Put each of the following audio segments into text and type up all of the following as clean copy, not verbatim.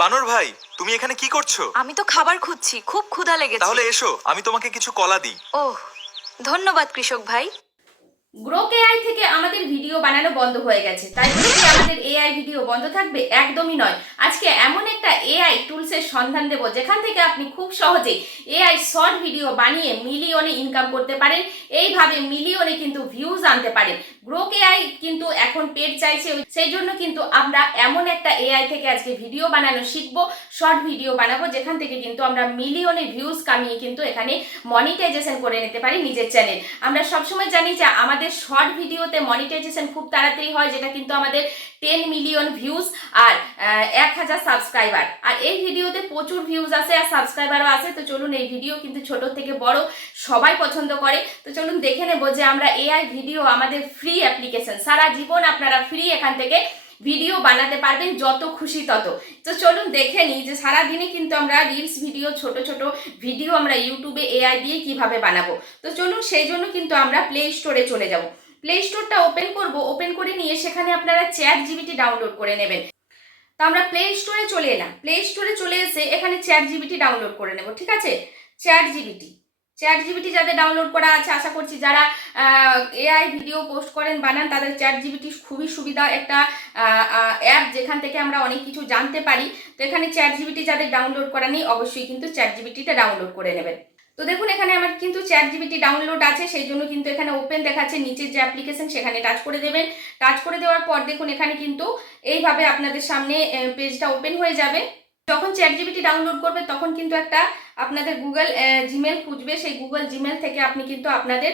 বানর ভাই, তুমি এখানে কি করছো? আমি তো খাবার খুঁজছি, খুব ক্ষুধা লেগেছে। তাহলে এসো, আমি তোমাকে কিছু কলা দিই। ওহ, ধন্যবাদ কৃষক ভাই। গ্রোক এআই থেকে আমাদের ভিডিও বানানো বন্ধ হয়ে গেছে, তাই বলে কি আমাদের এআই ভিডিও বন্ধ থাকবে? একদমই নয়। আজকে এমন একটা এআই টুলসের সন্ধান দেব যেখান থেকে আপনি খুব সহজে এআই শর্ট ভিডিও বানিয়ে মিলিয়নে ইনকাম করতে পারেন। এইভাবে মিলিয়নে কিন্তু ভিউজ আনতে পারেন। গ্রোক এআই কিন্তু এখন পেড চাইছে, সেই জন্য কিন্তু আমরা এমন একটা এআই থেকে আজকে ভিডিও বানানো শিখবো, শর্ট ভিডিও বানাবো, যেখান থেকে কিন্তু আমরা মিলিয়নে ভিউজ কামিয়ে কিন্তু এখানে মনিটাইজেশন করে নিতে পারি নিজের চ্যানেল। আমরা সবসময় জানি যে আমাদের শর্ট ভিডিওতে মনিটাইজেশন খুব তাড়াতাড়ি হয়, যেটা কিন্তু আমাদের 10 মিলিয়ন ভিউজ আর 1000 সাবস্ক্রাইবার। আর এই ভিডিওতে প্রচুর ভিউজ আসে আর সাবস্ক্রাইবারও আসে। তো চলুন, এই ভিডিও কিন্তু ছোট থেকে বড় সবাই পছন্দ করে। তো চলুন দেখে নেবো যে আমরা এআই ভিডিও, আমাদের ফ্রি অ্যাপ্লিকেশন, সারা জীবন আপনারা ফ্রি এখান থেকে ভিডিও বানাতে পারবেন, যত খুশি তত। তো চলুন দেখে নিই যে সারাদিনে কিন্তু আমরা রিলস ভিডিও, ছোট ছোট ভিডিও আমরা ইউটিউবে এআই দিয়ে কিভাবে বানাবো। তো চলুন, সেই জন্য কিন্তু আমরা প্লে স্টোরে চলে যাব। প্লে স্টোরটা ওপেন করব, ওপেন করে নিয়ে সেখানে আপনারা চ্যাট জিপিটি ডাউনলোড করে নেবেন। তো আমরা প্লে স্টোরে চলে এলাম। প্লে স্টোরে চলে এসে এখানে চ্যাট জিপিটি ডাউনলোড করে নেব। ঠিক আছে, চ্যাট জিপিটি যাদের ডাউনলোড করা আছে, আশা করছি যারা এআই ভিডিও পোস্ট করেন, বানান, তাদের চ্যাট জিপিটি খুবই সুবিধা একটা অ্যাপ, যেখান থেকে আমরা অনেক কিছু জানতে পারি। তো এখানে চ্যাট জিপিটি যাদের ডাউনলোড করা নেই, অবশ্যই কিন্তু চ্যাট জিপিটিটা ডাউনলোড করে নেবেন। তো দেখুন, এখানে আমার কিন্তু চ্যাট জিপিটি ডাউনলোড আছে, সেই জন্য কিন্তু এখানে ওপেন দেখাচ্ছে। নিচের যে অ্যাপ্লিকেশন সেখানে টাচ করে দেবেন। টাচ করে দেওয়ার পর দেখুন এখানে কিন্তু এইভাবে আপনাদের সামনে পেজটা ওপেন হয়ে যাবে। যখন চ্যাট জিপিটি ডাউনলোড করবে তখন কিন্তু একটা আপনাদের গুগল জিমেল খুঁজবে, সেই গুগল জিমেল থেকে আপনি কিন্তু আপনাদের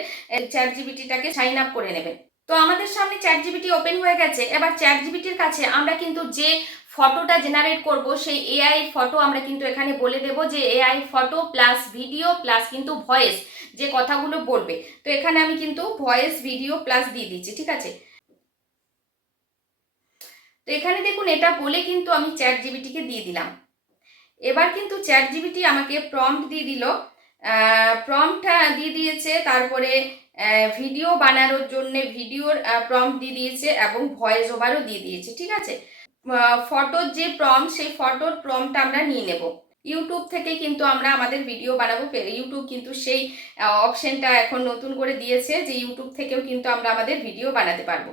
চ্যাট জিপিটিটাকে সাইন আপ করে নেবেন। তো আমাদের সামনে চ্যাট জিপিটি ওপেন হয়ে গেছে। এবার চ্যাট জিপিটির কাছে আমরা কিন্তু যে ফটোটা জেনারেট করব, সেই এআই ফটো আমরা কিন্তু এখানে বলে দেব যে AI photo plus video plus কিন্তু ভয়েস, যে কথাগুলো বলবে। তো এখানে আমি কিন্তু ভয়েস, ভিডিও প্লাস দিয়ে দিচ্ছি। ঠিক আছে, তো এখানে দেখুন এটা বলে কিন্তু আমি চ্যাট জিপিটিকে দিয়ে দিলাম। এবার কিন্তু চ্যাট জিপিটি আমাকে প্রম্পট দিয়ে দিল, প্রম্পটটা দিয়ে দিয়েছে, তারপরে ভিডিও বানানোর জন্য ভিডিওর প্রম্পট দিয়ে দিয়েছে এবং ভয়েস ওভারও দিয়ে দিয়েছে। ঠিক আছে, ফটোর যে প্রম্পট, সেই ফটোর প্রম্পটটা আমরা নিয়ে নেব। ইউটিউব থেকে কিন্তু আমরা আমাদের ভিডিও বানাবো। ইউটিউব কিন্তু সেই অপশনটা এখন নতুন করে দিয়েছে যে ইউটিউব থেকেও কিন্তু আমরা আমাদের ভিডিও বানাতে পারবো।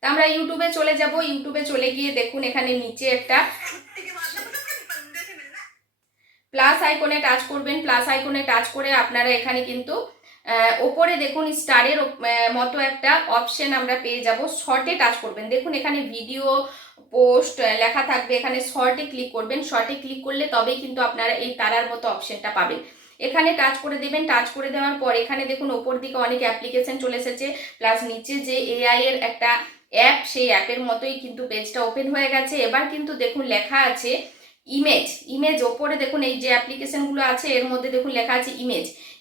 তা আমরা ইউটিউবে চলে যাব। ইউটিউবে চলে গিয়ে দেখুন এখানে নিচে একটা প্লাস আইকনে টাচ করবেন। প্লাস আইকনে টাচ করে আপনারা এখানে কিন্তু ওপরে দেখুন স্টারের মতো একটা অপশন আমরা পেয়ে যাব। শর্টে টাচ করবেন। দেখুন এখানে ভিডিও পোস্ট লেখা থাকবে, এখানে শর্টে ক্লিক করবেন। শর্টে ক্লিক করলে তবেই কিন্তু আপনারা এই তারার মতো অপশনটা পাবেন। এখানে টাচ করে দেবেন। টাচ করে দেওয়ার পর এখানে দেখুন ওপর দিকে অনেক অ্যাপ্লিকেশন চলে এসেছে, প্লাস নিচে যে এআই এর একটা অ্যাপ, সেই অ্যাপের মতোই কিন্তু পেজটা ওপেন হয়ে গেছে। এবার কিন্তু দেখুন লেখা আছে ইমেজ। ওপরে দেখুন এই যে অ্যাপ্লিকেশনগুলো আছে এর মধ্যে দেখুন লেখা আছে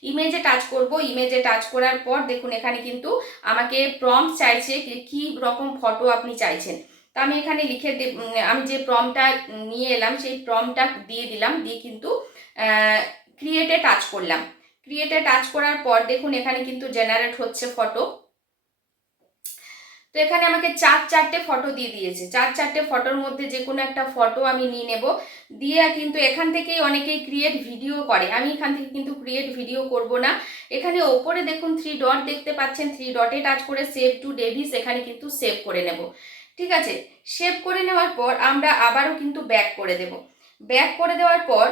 ইমেজে টাচ করব। ইমেজে টাচ করার পর দেখুন এখানে কিন্তু আমাকে প্রম্পট চাইছে কি রকম ফটো আপনি চাইছেন। তো আমি এখানে লিখে আমি যে প্রম্পটটা নিয়ে এলাম সেই প্রম্পটটা দিয়ে দিলাম, দিয়ে কিন্তু ক্রিয়েটে টাচ করলাম। ক্রিয়েটে টাচ করার পর দেখুন এখানে কিন্তু জেনারেট হচ্ছে ফটো। তো এখানে আমাকে চারটে ফটো দিয়ে দিয়েছে। চারটে ফটোর মধ্যে যে কোনো একটা ফটো আমি নিয়ে নেব। দিয়ে কিন্তু এখান থেকেই অনেকেই ক্রিয়েট ভিডিও করে, আমি এখান থেকে কিন্তু ক্রিয়েট ভিডিও করব না। এখানে ওপরে দেখুন 3 ডট দেখতে পাচ্ছেন, 3 ডটে টাচ করে সেভ টু ডেভিস এখানে কিন্তু সেভ করে নেব। ঠিক আছে, সেভ করে নেওয়ার পর আমরা আবারও কিন্তু ব্যাক করে দেব। ব্যাক করে দেওয়ার পর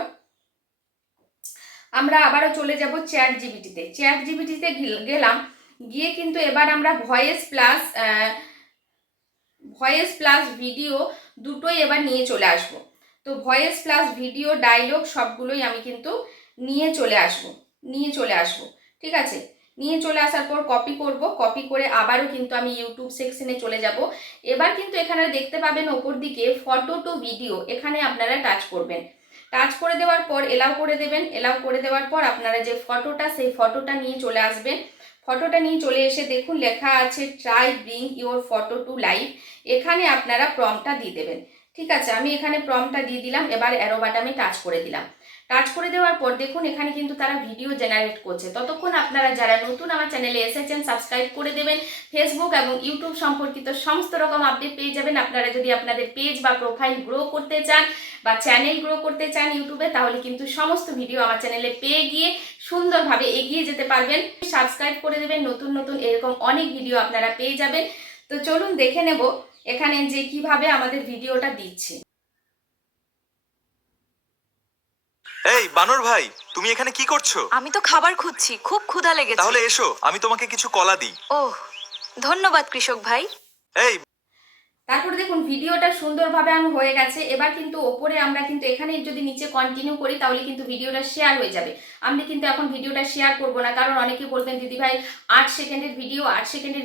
আমরা আবারও চলে যাব চ্যাট জিপিটিতে। চ্যাট জিপিটিতে গেলাম, গিয়ে কিন্তু এবার আমরা ভয়েস প্লাস ভিডিও দুটোই এবার নিয়ে চলে আসব। তো ভয়েস প্লাস ভিডিও, ডায়লগ সবগুলোই আমি কিন্তু নিয়ে চলে আসব। ঠিক আছে, নিয়ে চলে আসার পর কপি করব। কপি করে আবারও কিন্তু আমি ইউটিউব সেকশনে চলে যাব। এবার কিন্তু এখানে দেখতে পাবেন ওপর দিকে ফটো টু ভিডিও, এখানে আপনারা টাচ করবেন। টাচ করে দেওয়ার পর এলাও করে দেবেন। এলাও করে দেওয়ার পর আপনারা যে ফটোটা, সেই ফটোটা নিয়ে চলে আসবেন। ফটোটা নিয়ে চলে এসে দেখুন লেখা আছে try bring your photo to life, এখানে আপনারা প্রম্পটটা দিয়ে দেবেন। ঠিক আছে, আমি এখানে প্রম্পটটা দিয়ে দিলাম। এবার অ্যারো বাটনে টাচ করে দিলাম। টাচ করে দেওয়ার পর দেখুন এখানে কিন্তু তারা ভিডিও জেনারেট করছে। ততক্ষণ আপনারা যারা নতুন আমার চ্যানেলে এসেছেন সাবস্ক্রাইব করে দেবেন। ফেসবুক এবং ইউটিউব সম্পর্কিত সমস্ত রকম আপডেট পেয়ে যাবেন। আপনারা যদি আপনাদের পেজ বা প্রোফাইল গ্রো করতে চান বা চ্যানেল গ্রো করতে চান ইউটিউবে, তাহলে কিন্তু সমস্ত ভিডিও আমার চ্যানেলে পেয়ে গিয়ে সুন্দরভাবে এগিয়ে যেতে পারবেন। সাবস্ক্রাইব করে দেবেন, নতুন নতুন এরকম অনেক ভিডিও আপনারা পেয়ে যাবেন। তো চলুন দেখে নেব এখানে যে কিভাবে আমাদের ভিডিওটা দিচ্ছে। এই বানর ভাই, তুমি এখানে কি করছো? আমি তো খাবার খুঁজছি, খুব ক্ষুধা লেগেছে। তাহলে এসো, আমি তোমাকে কিছু কলা দিই। ওহ, ধন্যবাদ কৃষক ভাই। এই তারপরে দেখুন ভিডিওটা সুন্দরভাবে হয়ে গেছে। এবার কিন্তু ওপরে আমরা কিন্তু এখানে যদি নিচে কন্টিনিউ করি তাহলে কিন্তু ভিডিওটা শেয়ার হয়ে যাবে। আমি কিন্তু এখন ভিডিওটা শেয়ার করব না, কারণ অনেকে বলবেন দিদি ভাই 8 সেকেন্ডের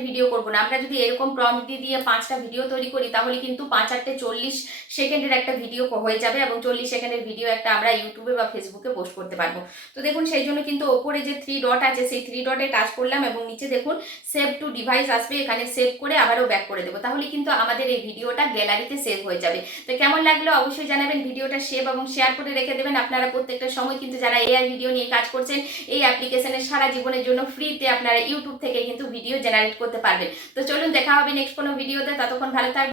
ভিডিও করব না। আমরা যদি এরকম প্রম্পট দিয়ে 5টা ভিডিও তৈরি করি তাহলে কিন্তু 5 আর 40 সেকেন্ডের একটা ভিডিও হয়ে যাবে এবং 40 সেকেন্ডের ভিডিও একটা আমরা ইউটিউবে বা ফেসবুকে পোস্ট করতে পারবো। তো দেখুন সেই জন্য কিন্তু ওপরে যে 3 ডট আছে সেই 3 ডটে টাচ করলাম এবং নিচে দেখুন সেভ টু ডিভাইস আসবে, এখানে সেভ করে আবারও ব্যাক করে দেবো। তাহলে কিন্তু আমাদের এই ভিডিওটা গ্যালারিতে সেভ হয়ে যাবে। তো কেমন লাগলো অবশ্যই জানাবেন। ভিডিওটা সেভ এবং শেয়ার করে রেখে দেবেন। আপনারা প্রত্যেকটা সময় কিন্তু যারা এআই ভিডিও নিয়ে কাজ করছেন এই অ্যাপ্লিকেশনের সারা জীবনের জন্য ফ্রিতে আপনারা ইউটিউব থেকে কিন্তু ভিডিও জেনারেট করতে পারবেন। তো চলুন দেখা হবে নেক্সট কোনো ভিডিওতে। ততক্ষণ ভালো থাকবেন।